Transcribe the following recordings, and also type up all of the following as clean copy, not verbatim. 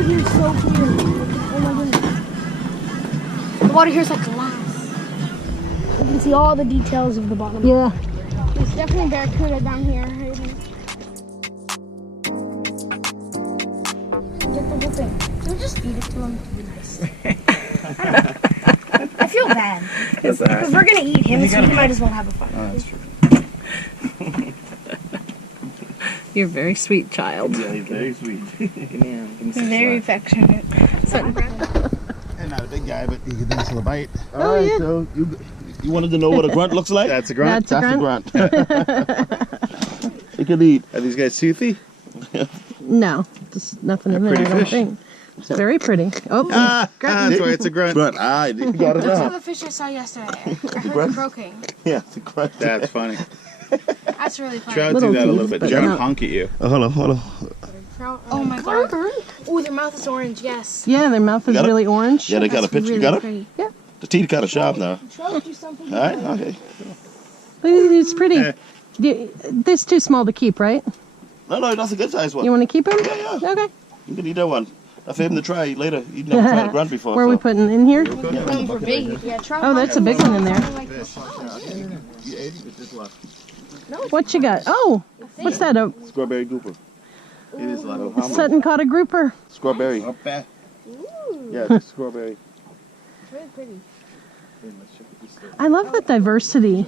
water here is so clear. Oh my goodness. The water here is like glass. You can see all the details of the bottom. Yeah. There's definitely barracuda down here. Get the whole thing. You'll just feed it to him. Nice. I feel bad. Because we're going to eat him, so he might as well have a fun. Oh, that's true. You're a very sweet child. Yeah, he's very sweet. Very affectionate. And not a big guy, but he can do a bite. Oh, yeah. So you wanted to know what a grunt looks like? That's a grunt. That's a grunt. You can eat. Are these guys toothy? No, there's nothing in there, I don't think. It's very pretty. Oh, that's why it's a grunt. Grunt. You got it That's now. the fish I saw yesterday. I heard it croaking. Yeah, it's a grunt. That's funny. That's really funny. Trout Little do that a little teeth, bit. but They don't not- honk at you. Hold on. Oh my god. Oh, their mouth is orange, yes. yeah, their mouth is Got it? really orange. Yeah, they got a That's picture. You really got it? pretty. Yeah. The teeth kind of sharp now. Trout do something. All right, okay. It's pretty. Eh. This too small to keep, right? No, that's a good size one. You want to keep him? Yeah. Okay. You can eat that one. I for him to try later. You've never tried a grunt before. Where are we so. putting in here? For big. Yeah, trout. Oh, that's a big one in there. You ate it, it's just left. What you got? Oh, what's that? A Strawberry grouper. It is like a Sutton caught a grouper. strawberry. Ooh. Yeah, it's a strawberry. It's really pretty. I love the diversity.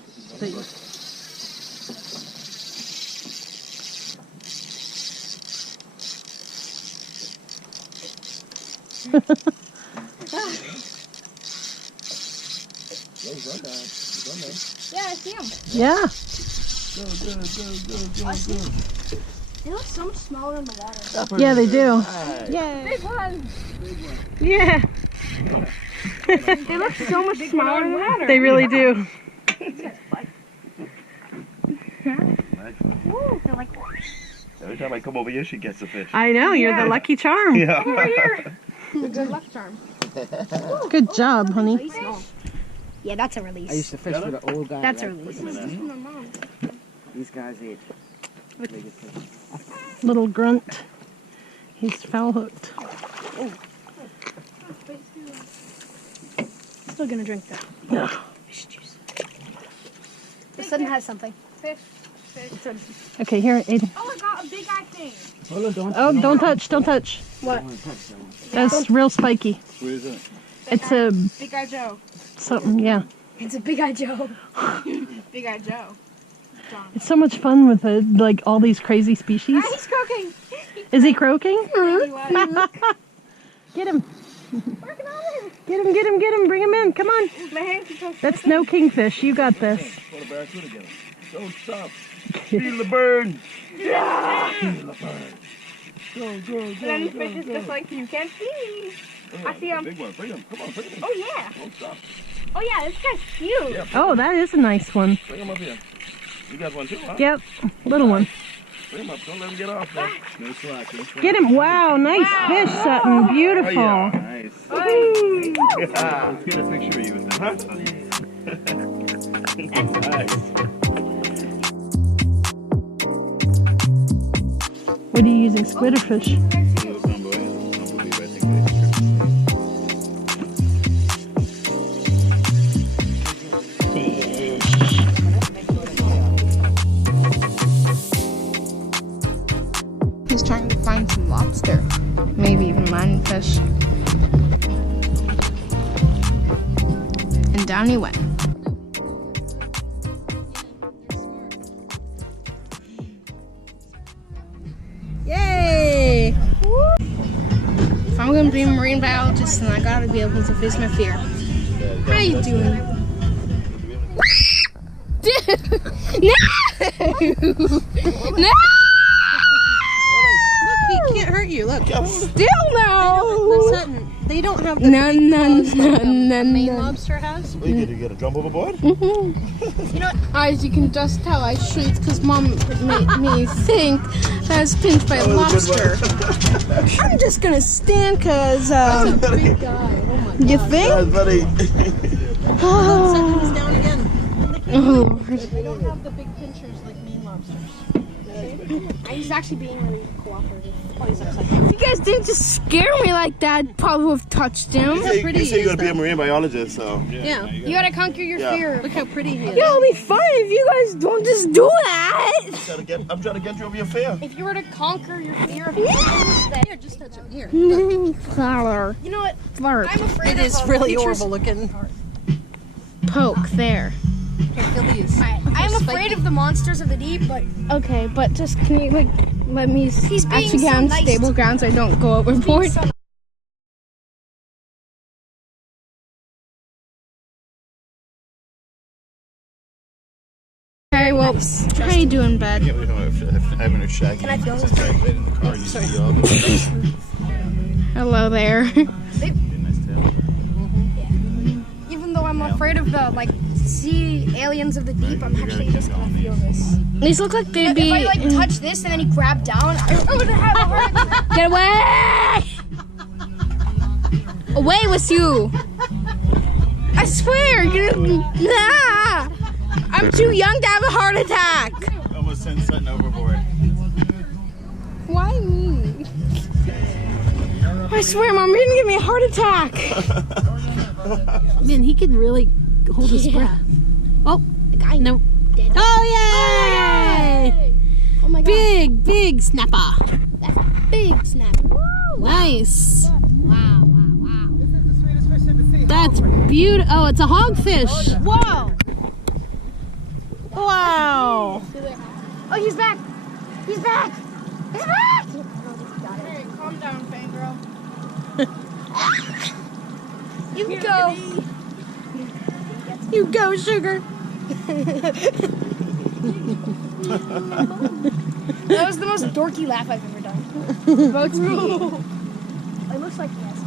Yeah, I see them. Yeah. They look so much smaller in the water. Yeah, they do. Yay. Big one. Yeah. They look so much smaller in the water. They really do. Ooh, they're like, Every time I come over here, she gets a fish. I know, you're the lucky charm. Yeah. over here. The good luck charm. Good job, honey. Yeah, that's a I used release. to fish with an old guy. That's a like, release. These guys ate. Little grunt. He's foul hooked. Still gonna drink that. Yeah. Fish juice. The sun has something. Fish. Okay, here, Aiden. Oh, I got a big eye thing. Hold on, don't. Oh, don't touch, don't touch. What? That's real spiky. What is it? It's a Big Eye Joe. something, yeah. It's a Big Eye Joe. Big Eye Joe. It's so much fun with it, like all these crazy species. Ah, he's croaking. Is he croaking? Get him. Working on it. Get him, get him, get him. Bring him in. Come on. My hand keeps on. That's no kingfish. You got this. Put a barracuda together. Don't stop. Feel the burn. Yeah. Go. Then fish is just like you can't see me. I see him. Big one. Bring him. Come on, bring him. Oh yeah. Don't stop. Oh yeah, this guy's cute. Yeah, Oh, that is a nice one. bring him up here. You got one too, huh? Yep. Little one. Bring him up. Don't let him get off there. No slack. No slack. Get him. Wow, nice fish, Sutton. Beautiful. Oh, yeah. Nice. Woo. Let's get a picture of you with that. Nice. What are you using, squid or fish? Those gumbo, yeah, those gumbo beef, I think they He's trying to find some lobster. Maybe even lionfish. And down he went. Yay! If I'm gonna be a marine biologist, then I gotta be able to face my fear. How you doing? No! No! He can't hurt you. Look. Still no! They don't have the No. main lobster has. We get to get a jump overboard? As you can just tell, I shrieked because Mom made me think I was pinched by a lobster. I'm just gonna stand because, Big guy. Oh my you think? That's funny. God. He's down again. Oh, They don't have the big pinchers like main lobsters. he's actually being really cooperative. If you guys didn't just scare me like that, I'd probably have touched him. You say you're gonna be a marine biologist, so Yeah. You gotta conquer your fear. Look how pretty he is. It'll be fun if you guys don't just do that. I'm trying to get you over your fear. If you were to conquer your fear of aliens, then Here, just touch him. Here. flower. You know what? Flirt. It is really horrible looking. Poke there. Here, feel these. I'm afraid of the monsters of the deep, but okay, but just can you like let me actually get on stable ground so I don't go overboard? Okay, well, how you doing, bud? Yeah, we don't have having a shaggy. Can I feel this? In the car, you see all the Hello there. nice tail. Even though I'm afraid of the sea aliens of the deep, I'm actually just gonna feel this. These look like they'd be. If I touch this and then he grabbed down, I would have a heart attack. Get away! Away with you! I swear, nah! I'm too young to have a heart attack. Almost sent something overboard. Why me? I swear, Mom, you're gonna give me a heart attack. Man, he could really hold his breath. Oh, the guy. No. Oh, yay! Oh my god. Big snapper. That's a big snap. Nice. Wow. That's beautiful. Oh, it's a hogfish. Whoa! Wow. Oh, he's back! He's back! He's back! Hey, calm down, fangirl. You go! You go, sugar. That was the most dorky laugh I've ever done. Votes me. It looks like he has.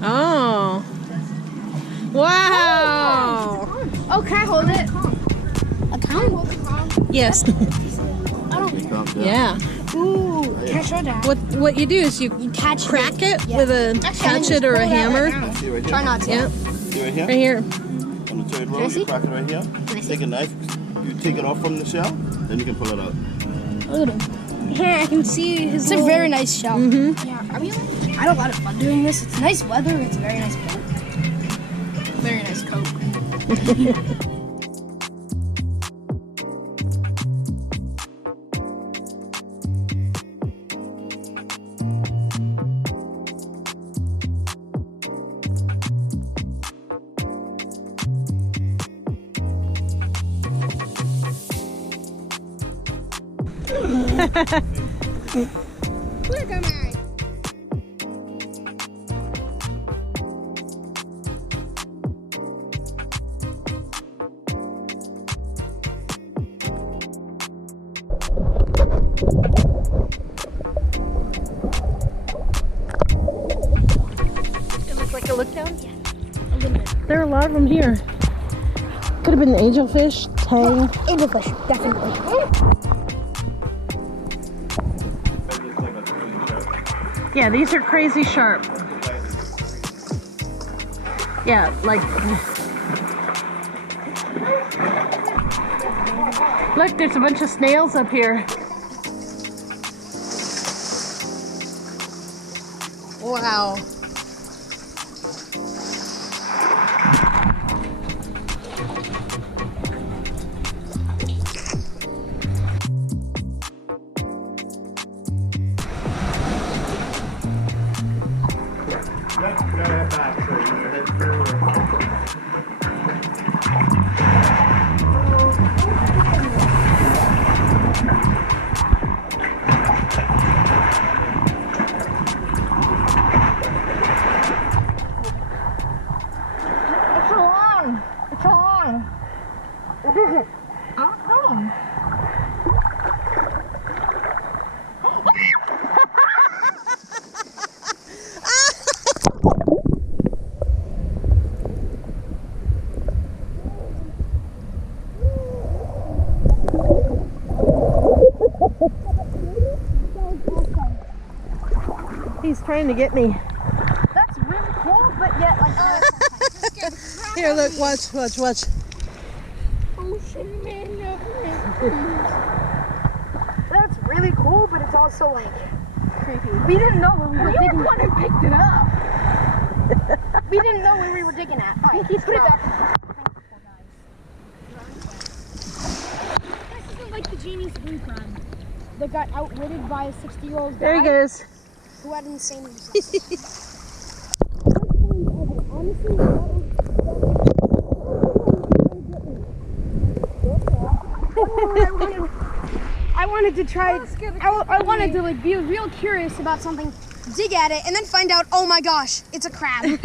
Oh. Wow. Oh, can I hold it? A cow? Yes. Yeah. Ooh, can I show that? What you do is you Catch crack it with a hatchet or a hammer. See right here? Try not to. Yeah. See right here? Right here. On the third row, you crack it right here. Take a knife, you take it off from the shell, then you can pull it out. Look at him. Yeah, I can see his. It's a very nice shell. Yeah, I mean, I had a lot of fun doing this. It's nice weather. It's a very nice boat. Very nice coat. Look at me. It looks like a look down? Yeah. There are a lot of them here. Could have been angelfish, tang. Angelfish, definitely. Yeah, these are crazy sharp. Yeah, like. Look, there's a bunch of snails up here. Wow. He's trying to get me. That's really cool, but yet, like, Here, look, watch. Oh That's really cool, but it's also like creepy. We didn't know when we were digging. When I picked it up. We didn't know where we were digging at. All right, put it back. This isn't like the genie's blue crab that got outwitted by a 60-year-old guy. There he goes. Who had insane results. I wanted to try. I wanted to like be real curious about something, dig at it, and then find out. Oh my gosh, it's a crab.